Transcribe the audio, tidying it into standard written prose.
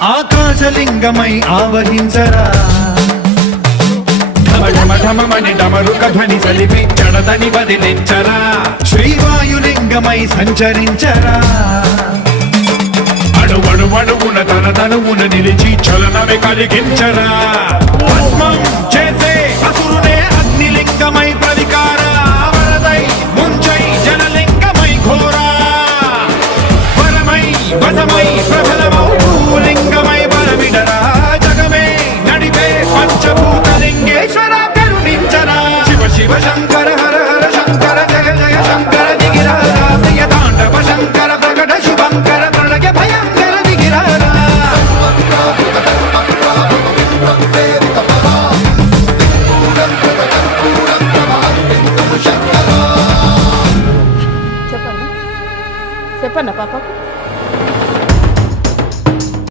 ఆకాశలింగమై ఆవహించరా ఢమఢమని డమరుక ధ్వని సలిపి జడదని వదిలించరా శ్రీవాయులింగమై సంచరించరా అడువడువున తన తనువున నిలిచి చలనమే కలిగించరా భస్మం